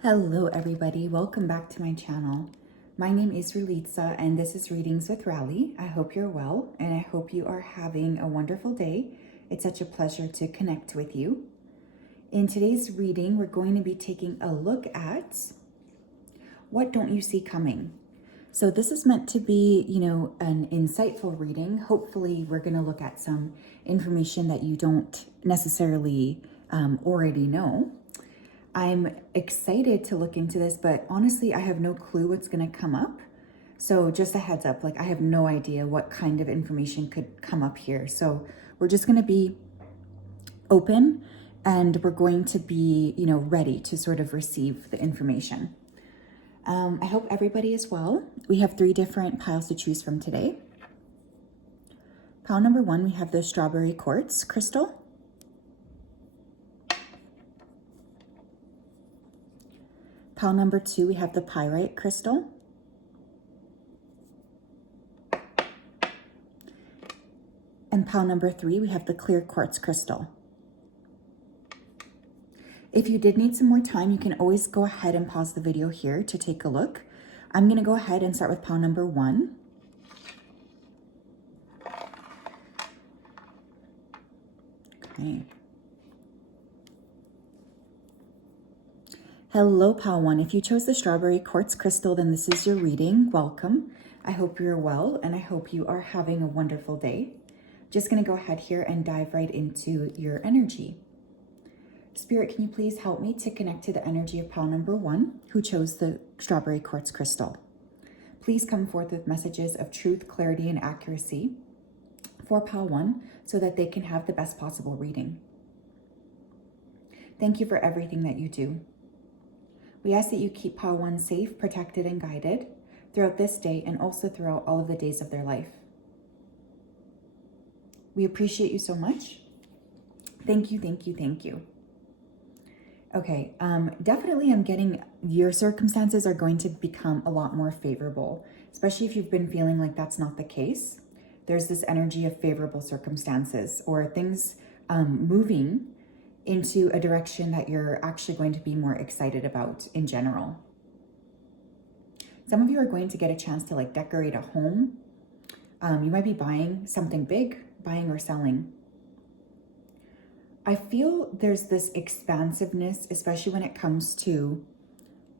Hello everybody, welcome back to my channel. My name is Ralitza and this is Readings with Rali. I hope you're well and I hope you are having a wonderful day. It's such a pleasure to connect with you. In today's reading, we're going to be taking a look at What Don't You See Coming? So this is meant to be, an insightful reading. Hopefully we're going to look at some information that you don't necessarily already know. I'm excited to look into this, but honestly, I have no clue what's going to come up. So just a heads up, I have no idea what kind of information could come up here. So we're just going to be open and we're going to be, ready to sort of receive the information. I hope everybody is well. We have 3 different piles to choose from today. Pile number 1, we have the Strawberry Quartz Crystal. Pile number 2, we have the Pyrite Crystal. And pile number 3, we have the Clear Quartz Crystal. If you did need some more time, you can always go ahead and pause the video here to take a look. I'm going to go ahead and start with pile number 1. Okay. Hello, pile 1. If you chose the Strawberry Quartz Crystal, then this is your reading. Welcome. I hope you're well, and I hope you are having a wonderful day. Just going to go ahead here and dive right into your energy. Spirit, can you please help me to connect to the energy of pile number 1, who chose the Strawberry Quartz Crystal? Please come forth with messages of truth, clarity, and accuracy for pile 1 so that they can have the best possible reading. Thank you for everything that you do. We ask that you keep pile 1 safe, protected, and guided throughout this day and also throughout all of the days of their life. We appreciate you so much. Thank you, thank you, thank you. Okay, definitely I'm getting your circumstances are going to become a lot more favorable, especially if you've been feeling like that's not the case. There's this energy of favorable circumstances or things moving into a direction that you're actually going to be more excited about in general. Some of you are going to get a chance to decorate a home. You might be buying something big, buying or selling. I feel there's this expansiveness, especially when it comes to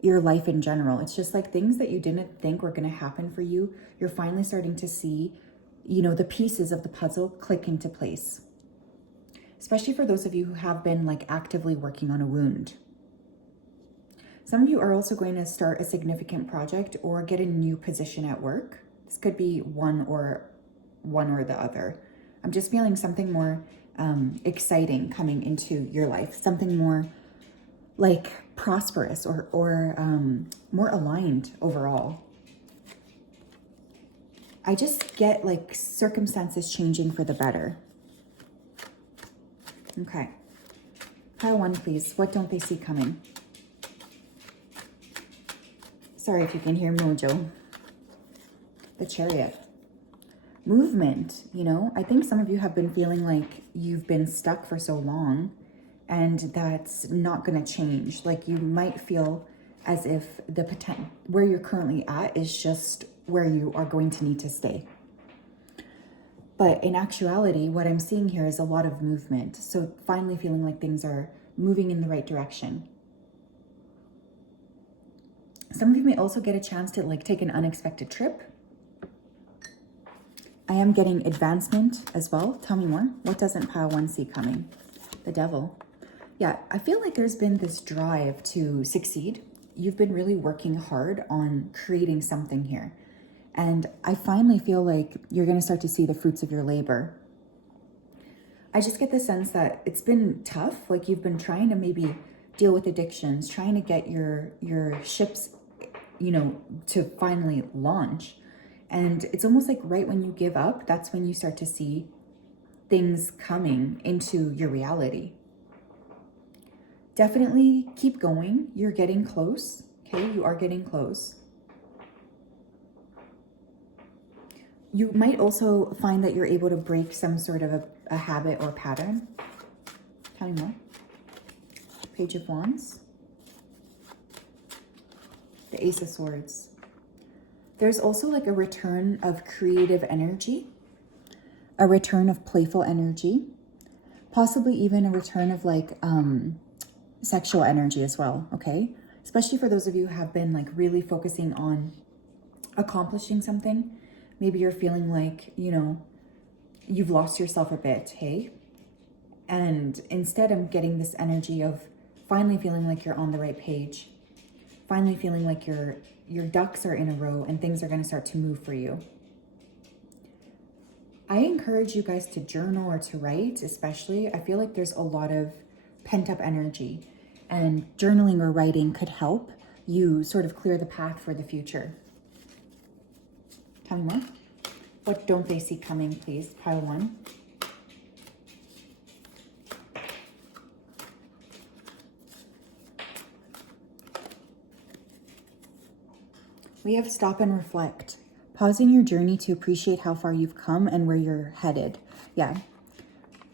your life in general. It's just things that you didn't think were going to happen for you. You're finally starting to see, the pieces of the puzzle click into place. Especially for those of you who have been actively working on a wound. Some of you are also going to start a significant project or get a new position at work. This could be one or the other. I'm just feeling something more exciting coming into your life, something more prosperous or more aligned overall. I just get circumstances changing for the better. Okay. Pile 1, please. What don't they see coming? Sorry if you can hear Mojo. The Chariot. Movement, I think some of you have been feeling like you've been stuck for so long and that's not going to change. You might feel as if the potential where you're currently at is just where you are going to need to stay. But in actuality, what I'm seeing here is a lot of movement. So finally feeling like things are moving in the right direction. Some of you may also get a chance to take an unexpected trip. I am getting advancement as well. Tell me more. What doesn't pile 1 see coming? The Devil. Yeah, I feel like there's been this drive to succeed. You've been really working hard on creating something here. And I finally feel like you're going to start to see the fruits of your labor. I just get the sense that it's been tough. You've been trying to maybe deal with addictions, trying to get your ships, to finally launch. And it's almost right when you give up, that's when you start to see things coming into your reality. Definitely keep going. You're getting close. Okay, you are getting close. You might also find that you're able to break some sort of a habit or pattern. Tell me more. Page of Wands. The Ace of Swords. There's also like a return of creative energy, a return of playful energy, possibly even a return of like sexual energy as well, okay? Especially for those of you who have been like really focusing on accomplishing something. Maybe you're feeling like, you know, you've lost yourself a bit, hey? And instead I'm getting this energy of finally feeling like you're on the right page, finally feeling like your ducks are in a row and things are going to start to move for you. I encourage you guys to journal or to write, especially. I feel like there's a lot of pent-up energy, and journaling or writing could help you sort of clear the path for the future. Tell me more. What don't they see coming, please? Pile 1. We have stop and reflect. Pausing your journey to appreciate how far you've come and where you're headed. Yeah.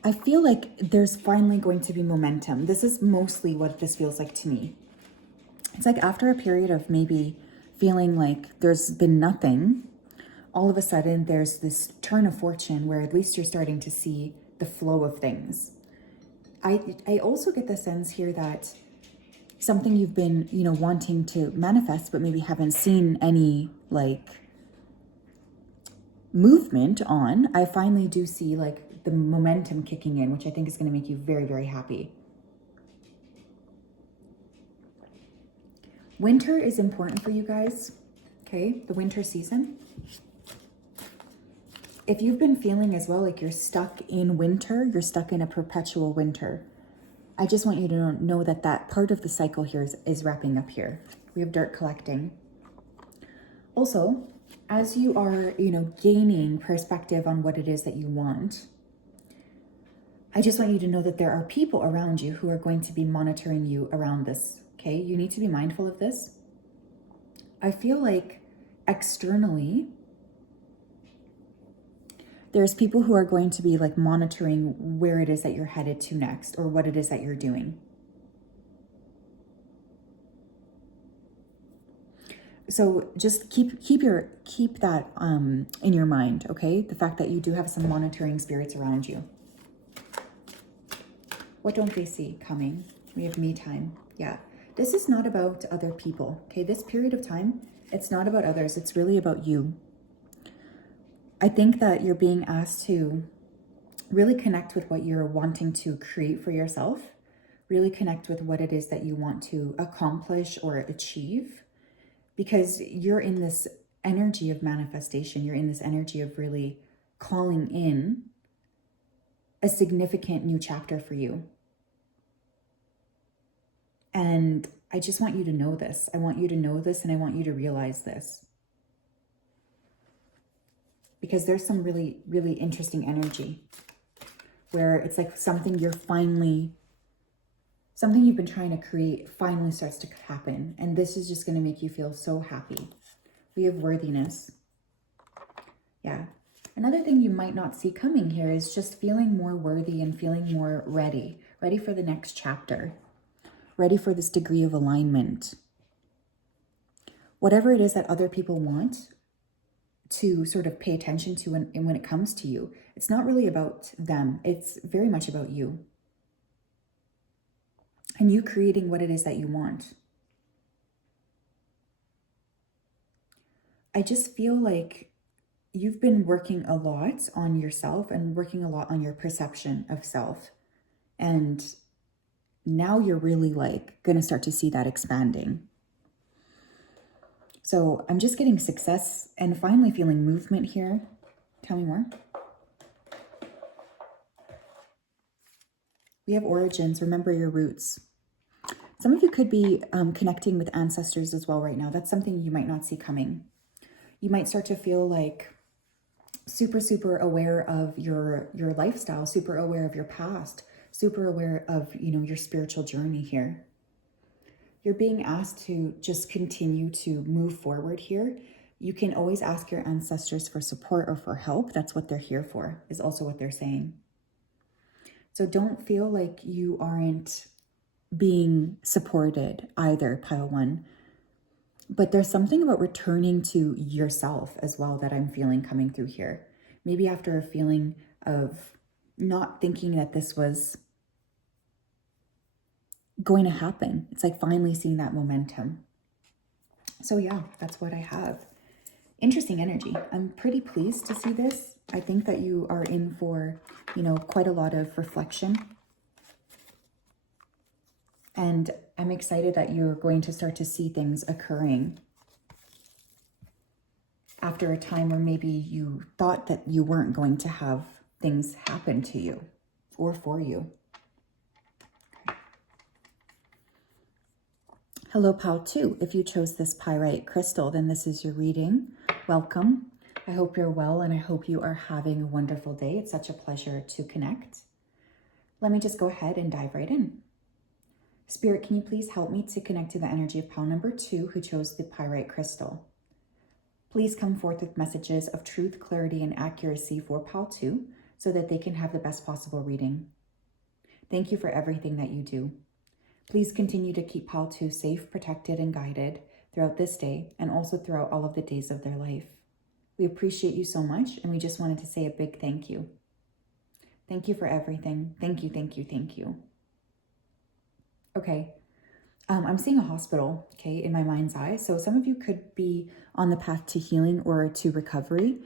I feel like there's finally going to be momentum. This is mostly what this feels like to me. It's like after a period of maybe feeling like there's been nothing, all of a sudden there's this turn of fortune where at least you're starting to see the flow of things. I also get the sense here that something you've been, you know, wanting to manifest, but maybe haven't seen any like movement on. I finally do see like the momentum kicking in, which I think is going to make you very, very happy. Winter is important for you guys, okay? The winter season. If you've been feeling as well like you're stuck in winter, you're stuck in a perpetual winter, I just want you to know that that part of the cycle here is wrapping up here. We have dirt collecting. Also, as you are, you know, gaining perspective on what it is that you want, I just want you to know that there are people around you who are going to be monitoring you around this, okay? You need to be mindful of this. I feel like externally, there's people who are going to be like monitoring where it is that you're headed to next or what it is that you're doing. So just keep that in your mind, okay? The fact that you do have some monitoring spirits around you. What don't they see coming? We have me time. Yeah. This is not about other people, okay? This period of time, it's not about others. It's really about you. I think that you're being asked to really connect with what you're wanting to create for yourself, really connect with what it is that you want to accomplish or achieve, because you're in this energy of manifestation. You're in this energy of really calling in a significant new chapter for you. And I just want you to know this. I want you to know this, and I want you to realize this. Because there's some really, really interesting energy where it's like something you've been trying to create finally starts to happen. And this is just going to make you feel so happy. We have worthiness. Yeah. Another thing you might not see coming here is just feeling more worthy and feeling more ready for the next chapter, ready for this degree of alignment. Whatever it is that other people want to sort of pay attention to when it comes to you, it's not really about them. It's very much about you. And you creating what it is that you want. I just feel like you've been working a lot on yourself and working a lot on your perception of self. And now you're really like going to start to see that expanding. So I'm just getting success and finally feeling movement here. Tell me more. We have origins. Remember your roots. Some of you could be connecting with ancestors as well right now. That's something you might not see coming. You might start to feel like super, super aware of your lifestyle, super aware of your past, super aware of, you know, your spiritual journey here. You're being asked to just continue to move forward here. You can always ask your ancestors for support or for help. That's what they're here for, is also what they're saying. So don't feel like you aren't being supported either, pile 1. But there's something about returning to yourself as well that I'm feeling coming through here. Maybe after a feeling of not thinking that this was going to happen. It's like finally seeing that momentum. So yeah, that's what I have. Interesting energy. I'm pretty pleased to see this. I think that you are in for, quite a lot of reflection. And I'm excited that you're going to start to see things occurring after a time where maybe you thought that you weren't going to have things happen to you or for you. Hello, Pal 2. If you chose this pyrite crystal, then this is your reading. Welcome. I hope you're well and I hope you are having a wonderful day. It's such a pleasure to connect. Let me just go ahead and dive right in. Spirit, can you please help me to connect to the energy of Pal number 2 who chose the pyrite crystal? Please come forth with messages of truth, clarity, and accuracy for Pal 2 so that they can have the best possible reading. Thank you for everything that you do. Please continue to keep Pal 2 safe, protected, and guided throughout this day and also throughout all of the days of their life. We appreciate you so much, and we just wanted to say a big thank you. Thank you for everything. Thank you, thank you, thank you. Okay, I'm seeing a hospital, okay, in my mind's eye. So some of you could be on the path to healing or to recovery.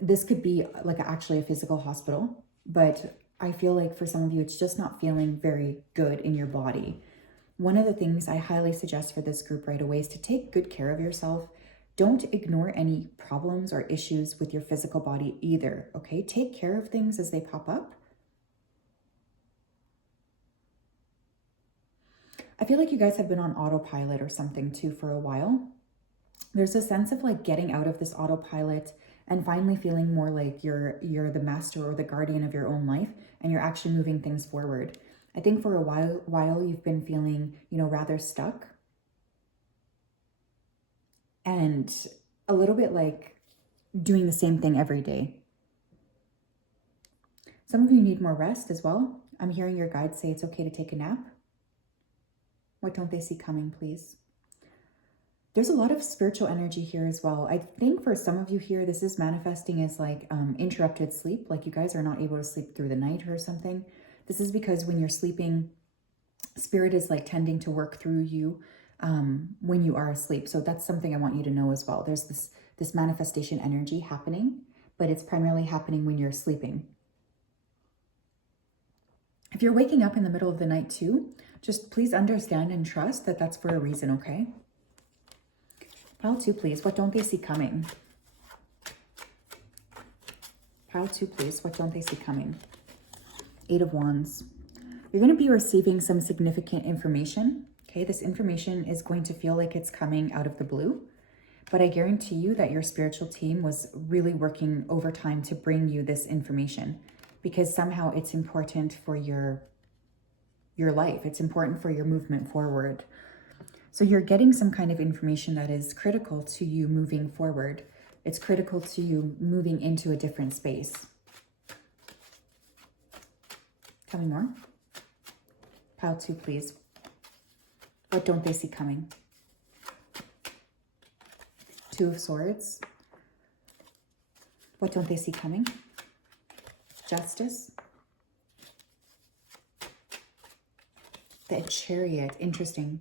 This could be like actually a physical hospital, but I feel like for some of you, it's just not feeling very good in your body. One of the things I highly suggest for this group right away is to take good care of yourself. Don't ignore any problems or issues with your physical body either, okay? Take care of things as they pop up. I feel like you guys have been on autopilot or something too for a while. There's a sense of like getting out of this autopilot and finally feeling more like you're the master or the guardian of your own life and you're actually moving things forward. I think for a while you've been feeling, rather stuck and a little bit like doing the same thing every day. Some of you need more rest as well. I'm hearing your guides say it's okay to take a nap. What don't they see coming, please? There's a lot of spiritual energy here as well. I think for some of you here, this is manifesting as like interrupted sleep, like you guys are not able to sleep through the night or something. This is because when you're sleeping, spirit is like tending to work through you when you are asleep. So that's something I want you to know as well. There's this manifestation energy happening, but it's primarily happening when you're sleeping. If you're waking up in the middle of the night too, just please understand and trust that that's for a reason, okay? Pile 2, please. What don't they see coming? Pile 2, please. What don't they see coming? 8 of Wands. You're going to be receiving some significant information. Okay, this information is going to feel like it's coming out of the blue, but I guarantee you that your spiritual team was really working overtime to bring you this information because somehow it's important for your life. It's important for your movement forward. So you're getting some kind of information that is critical to you moving forward. It's critical to you moving into a different space. Tell me more. Pile 2, please. What don't they see coming? 2 of Swords. What don't they see coming? Justice. The Chariot. Interesting.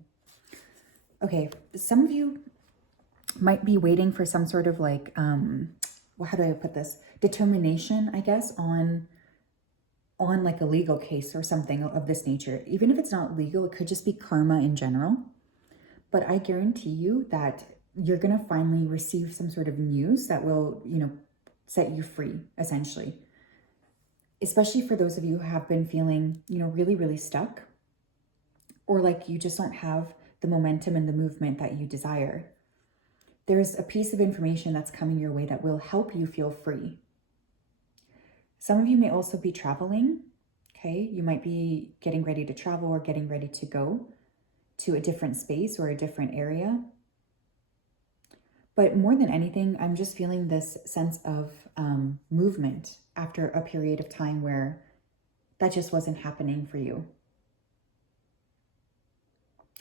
Okay, some of you might be waiting for some sort of like, how do I put this? Determination, I guess, on like a legal case or something of this nature. Even if it's not legal, it could just be karma in general. But I guarantee you that you're going to finally receive some sort of news that will, set you free, essentially. Especially for those of you who have been feeling, really, really stuck. Or like you just don't have the momentum and the movement that you desire. There's a piece of information that's coming your way that will help you feel free. Some of you may also be traveling, okay? You might be getting ready to travel or getting ready to go to a different space or a different area. But more than anything, I'm just feeling this sense of movement after a period of time where that just wasn't happening for you.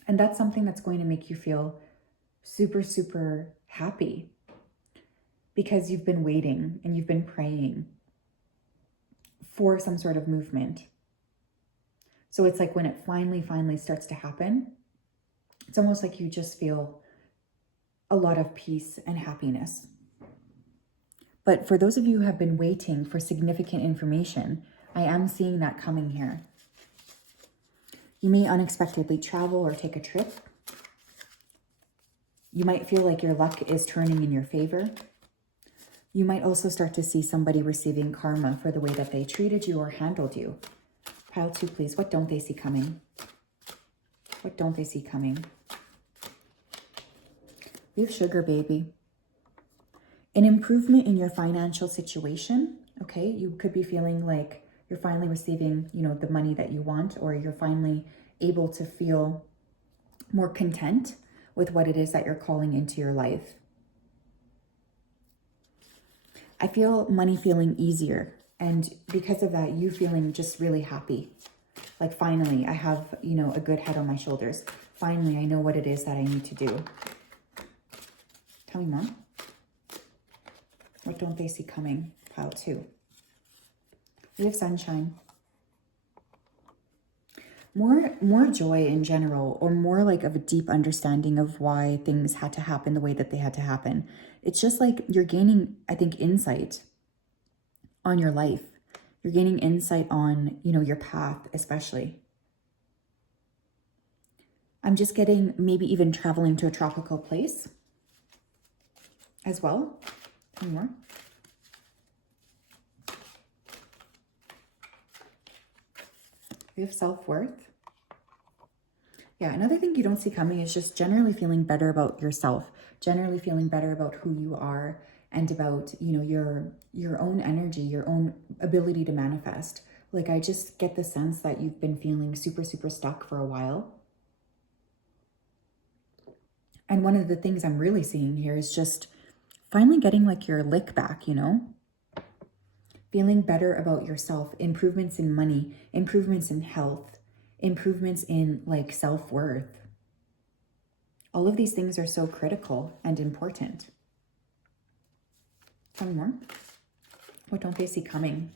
And that's something that's going to make you feel super, super happy because you've been waiting and you've been praying for some sort of movement. So it's like when it finally starts to happen, it's almost like you just feel a lot of peace and happiness. But for those of you who have been waiting for significant information, I am seeing that coming here. You may unexpectedly travel or take a trip. You might feel like your luck is turning in your favor. You might also start to see somebody receiving karma for the way that they treated you or handled you. Pile 2, please. What don't they see coming? What don't they see coming? We have sugar baby. An improvement in your financial situation. Okay, you could be feeling like you're finally receiving, the money that you want, or you're finally able to feel more content with what it is that you're calling into your life. I feel money feeling easier, and because of that, you feeling just really happy. Like finally, I have, a good head on my shoulders. Finally, I know what it is that I need to do. Tell me more. What don't they see coming? Pile 2. We have sunshine. More joy in general, or more like of a deep understanding of why things had to happen the way that they had to happen. It's just like you're gaining, I think, insight on your life. You're gaining insight on, your path, especially. I'm just getting maybe even traveling to a tropical place as well. Tell me more. We have self-worth. Yeah, another thing you don't see coming is just generally feeling better about yourself, generally feeling better about who you are and about, your own energy, your own ability to manifest. Like I just get the sense that you've been feeling super, super stuck for a while. And one of the things I'm really seeing here is just finally getting like your lick back, feeling better about yourself, improvements in money, improvements in health, improvements in like self-worth. All of these things are so critical and important. Tell me more. What don't they see coming?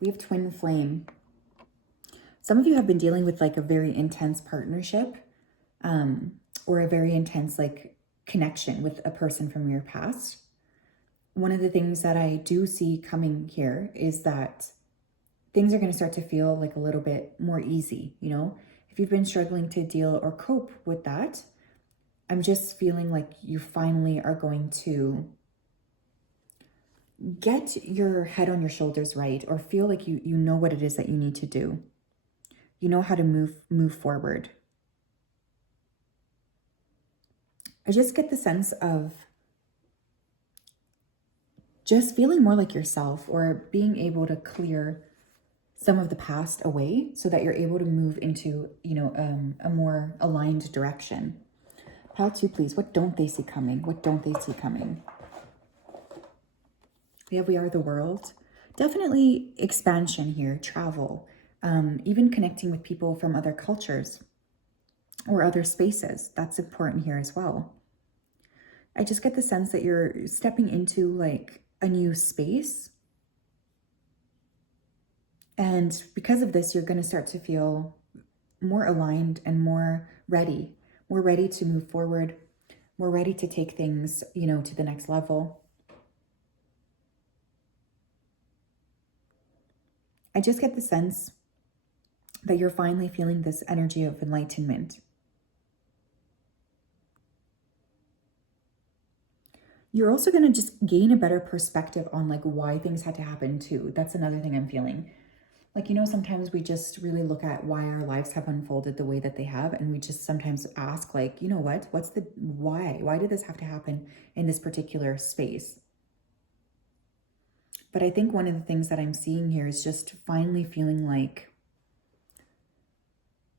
We have twin flame. Some of you have been dealing with like a very intense partnership, or a very intense like connection with a person from your past. One of the things that I do see coming here is that things are going to start to feel like a little bit more easy, If you've been struggling to deal or cope with that, I'm just feeling like you finally are going to get your head on your shoulders right, or feel like you know what it is that you need to do. You know how to move forward. I just get the sense of just feeling more like yourself, or being able to clear some of the past away so that you're able to move into, a more aligned direction. Pile 2, please. What don't they see coming? What don't they see coming? We are the world. Definitely expansion here, travel, even connecting with people from other cultures or other spaces. That's important here as well. I just get the sense that you're stepping into like a new space. And because of this, you're going to start to feel more aligned and more ready to move forward, more ready to take things, to the next level. I just get the sense that you're finally feeling this energy of enlightenment. You're also going to just gain a better perspective on like why things had to happen too. That's another thing I'm feeling. Like, sometimes we just really look at why our lives have unfolded the way that they have. And we just sometimes ask like, what's the why? Why did this have to happen in this particular space? But I think one of the things that I'm seeing here is just finally feeling like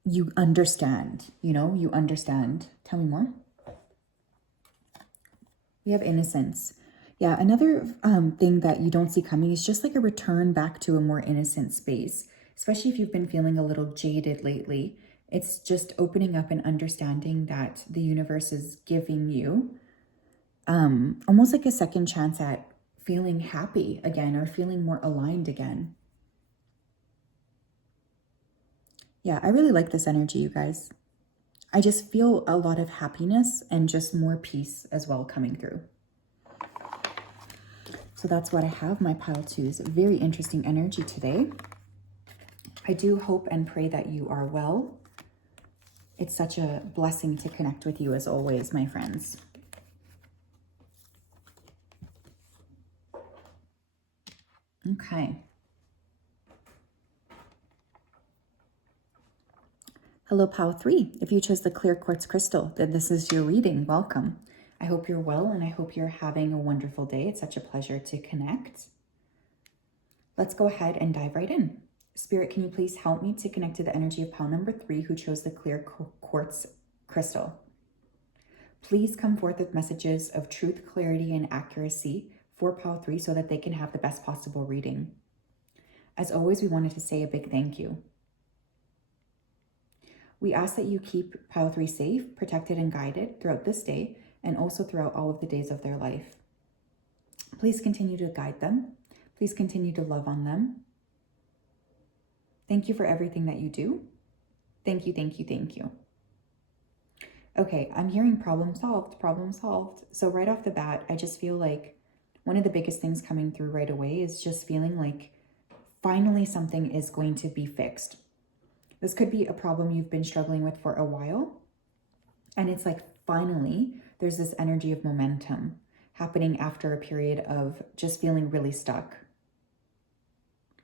you understand, you understand. Tell me more. We have innocence. Yeah, another thing that you don't see coming is just like a return back to a more innocent space, especially if you've been feeling a little jaded lately It's just opening up and understanding that the universe is giving you almost like a second chance at feeling happy again or feeling more aligned again. Yeah, I really like this energy, you guys. I just feel a lot of happiness and just more peace as well coming through. So that's what I have. My pile 2 is very interesting energy today. I do hope and pray that you are well. It's such a blessing to connect with you as always, my friends. Okay. Hello, Pile 3. If you chose the clear quartz crystal, then this is your reading. Welcome. I hope you're well and I hope you're having a wonderful day. It's such a pleasure to connect. Let's go ahead and dive right in. Spirit, can you please help me to connect to the energy of pile number 3 who chose the clear quartz crystal? Please come forth with messages of truth, clarity, and accuracy for pile 3 so that they can have the best possible reading. As always, we wanted to say a big thank you. We ask that you keep pile 3 safe, protected, and guided throughout this day and also throughout all of the days of their life. Please continue to guide them. Please continue to love on them. Thank you for everything that you do. Thank you, thank you, thank you. Okay, I'm hearing problem solved, problem solved. So right off the bat, I just feel like one of the biggest things coming through right away is just feeling like finally something is going to be fixed. This could be a problem you've been struggling with for a while. And it's like finally there's this energy of momentum happening after a period of just feeling really stuck.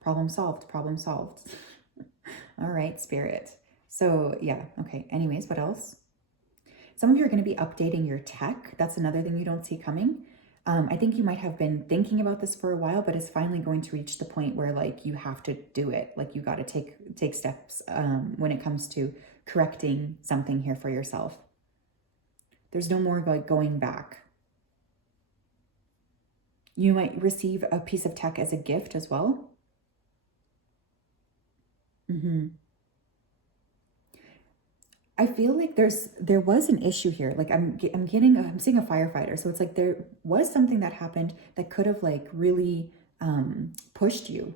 Problem solved, problem solved. All right, Spirit. So yeah, okay. Anyways, what else? Some of you are going to be updating your tech. That's another thing you don't see coming. I think you might have been thinking about this for a while, but it's finally going to reach the point where like you have to do it. Like you got to take steps when it comes to correcting something here for yourself. There's no more like going back. You might receive a piece of tech as a gift as well. I feel like there was an issue here. Like I'm seeing a firefighter. So it's like there was something that happened that could have like really pushed you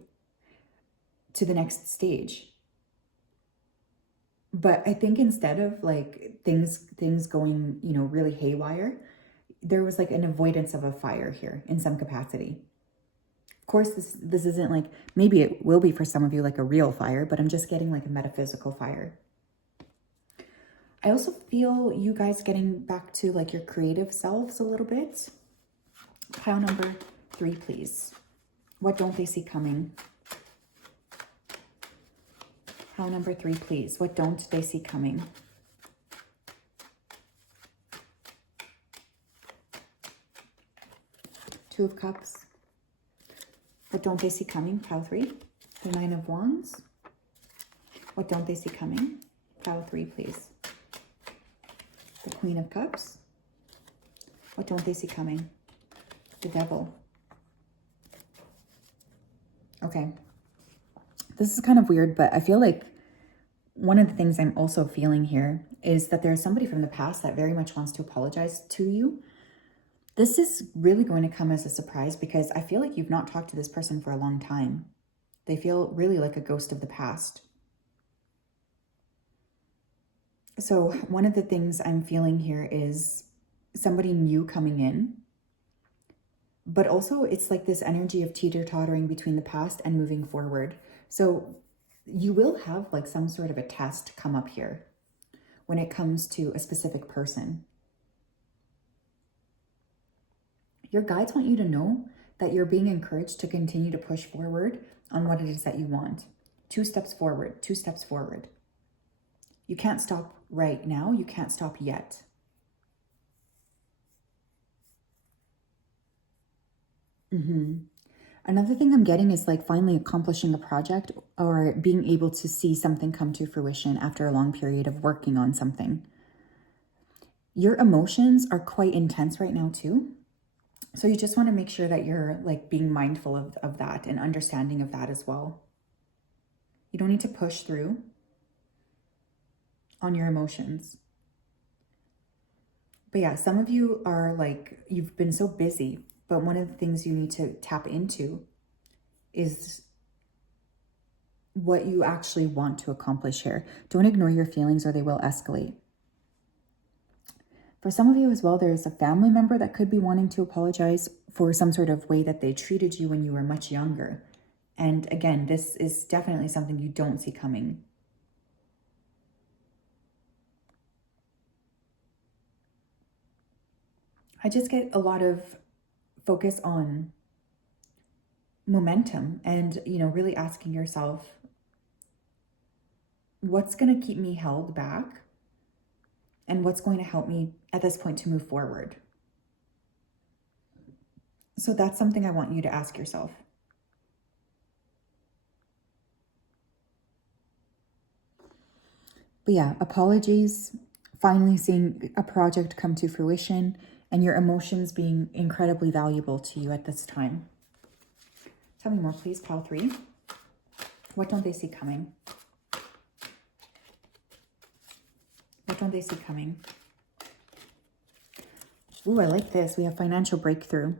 to the next stage. But I think instead of like things going, you know, really haywire, there was like an avoidance of a fire here in some capacity. Of course, this isn't like, maybe it will be for some of you like a real fire, but I'm just getting like a metaphysical fire. I also feel you guys getting back to like your creative selves a little bit. Pile number 3, please. What don't they see coming? Pile number 3, please. What don't they see coming? Two of Cups. What don't they see coming? Pile 3. The 9 of Wands. What don't they see coming? Pile 3, please. The Queen of Cups. What don't they see coming? The Devil. Okay. This is kind of weird, but I feel like one of the things I'm also feeling here is that there's somebody from the past that very much wants to apologize to you. This is really going to come as a surprise because I feel like you've not talked to this person for a long time. They feel really like a ghost of the past. So one of the things I'm feeling here is somebody new coming in, but also it's like this energy of teeter-tottering between the past and moving forward. So you will have like some sort of a test come up here when it comes to a specific person. Your guides want you to know that you're being encouraged to continue to push forward on what it is that you want. 2 steps forward, 2 steps forward. You can't stop right now. You can't stop yet. Another thing I'm getting is like finally accomplishing a project or being able to see something come to fruition after a long period of working on something. Your emotions are quite intense right now too. So you just want to make sure that you're like being mindful of that and understanding of that as well. You don't need to push through. on your emotions. But yeah, some of you are like, you've been so busy, but one of the things you need to tap into is what you actually want to accomplish here. Don't ignore your feelings or they will escalate. For some of you as well, there's a family member that could be wanting to apologize for some sort of way that they treated you when you were much younger. And again, this is definitely something you don't see coming. I just get a lot of focus on momentum and, really asking yourself, what's going to keep me held back? And what's going to help me at this point to move forward? So that's something I want you to ask yourself. But yeah, apologies, finally seeing a project come to fruition, and your emotions being incredibly valuable to you at this time. Tell me more, please, pile 3. What don't they see coming? What don't they see coming? Ooh, I like this. We have financial breakthrough.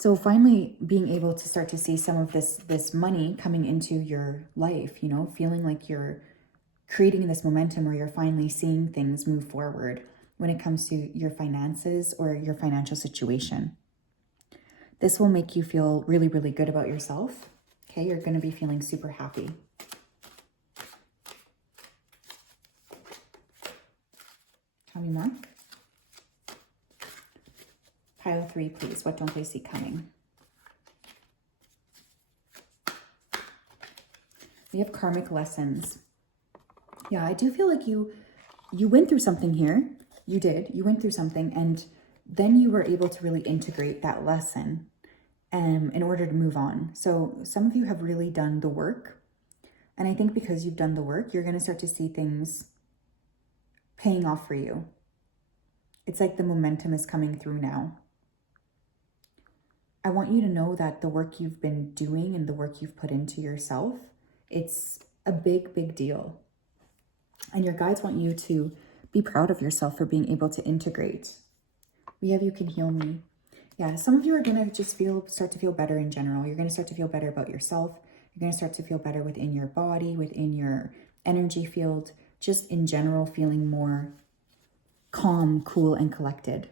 So finally being able to start to see some of this money coming into your life, feeling like you're creating this momentum, or you're finally seeing things move forward when it comes to your finances or your financial situation. This will make you feel really, really good about yourself. Okay, you're going to be feeling super happy. Tell me more. Pile 3, please. What don't they see coming? We have karmic lessons. Yeah, I do feel like you went through something here. You did. You went through something, and then you were able to really integrate that lesson in order to move on. So some of you have really done the work. And I think because you've done the work, you're going to start to see things paying off for you. It's like the momentum is coming through now. I want you to know that the work you've been doing and the work you've put into yourself, it's a big, big deal. And your guides want you to be proud of yourself for being able to integrate. We have You Can Heal Me. Yeah, some of you are going to just start to feel better in general. You're going to start to feel better about yourself. You're going to start to feel better within your body, within your energy field, just in general feeling more calm, cool, and collected.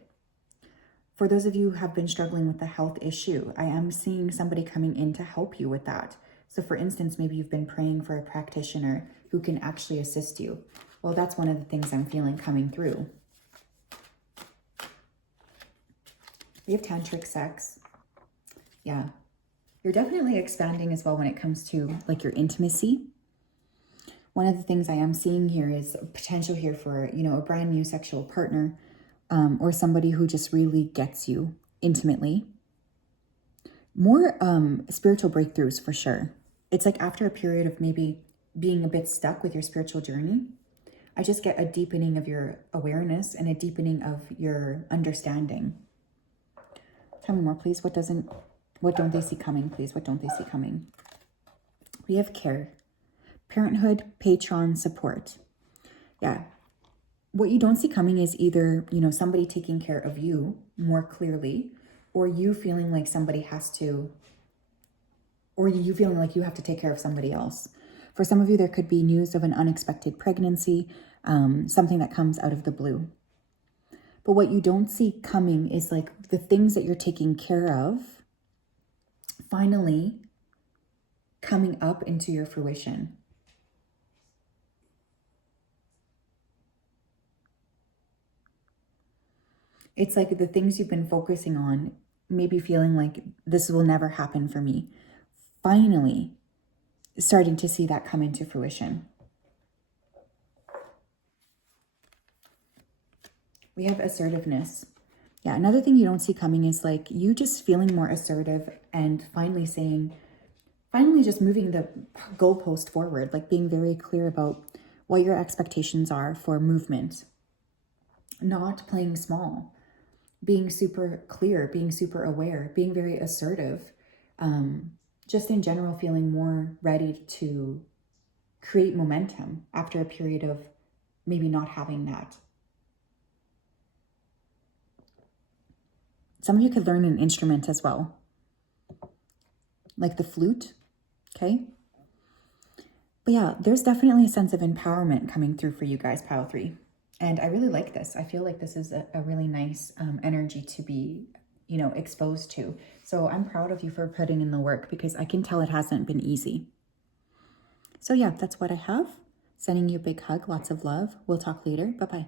For those of you who have been struggling with a health issue, I am seeing somebody coming in to help you with that. So for instance, maybe you've been praying for a practitioner who can actually assist you. Well, that's one of the things I'm feeling coming through. We have tantric sex. Yeah. You're definitely expanding as well when it comes to like your intimacy. One of the things I am seeing here is potential here for, a brand new sexual partner, or somebody who just really gets you intimately. More spiritual breakthroughs for sure. It's like after a period of maybe being a bit stuck with your spiritual journey, I just get a deepening of your awareness and a deepening of your understanding. Tell me more, please. What don't they see coming, please? What don't they see coming? We have care, parenthood, patron, support. Yeah. What you don't see coming is either, somebody taking care of you more clearly, or you feeling like somebody has to, or you feeling like you have to take care of somebody else. For some of you, there could be news of an unexpected pregnancy, something that comes out of the blue. But what you don't see coming is like the things that you're taking care of finally coming up into your fruition. It's like the things you've been focusing on, maybe feeling like this will never happen for me, finally starting to see that come into fruition. We have assertiveness. Yeah, another thing you don't see coming is like you just feeling more assertive and finally just moving the goalpost forward, like being very clear about what your expectations are for movement. Not playing small, being super clear, being super aware, being very assertive, just in general feeling more ready to create momentum after a period of maybe not having that. Some of you could learn an instrument as well, like the flute, okay? But yeah, there's definitely a sense of empowerment coming through for you guys, pile 3. And I really like this. I feel like this is a really nice energy to be, you know, exposed to. So I'm proud of you for putting in the work, because I can tell it hasn't been easy. So yeah, that's what I have. Sending you a big hug, lots of love. We'll talk later. Bye-bye.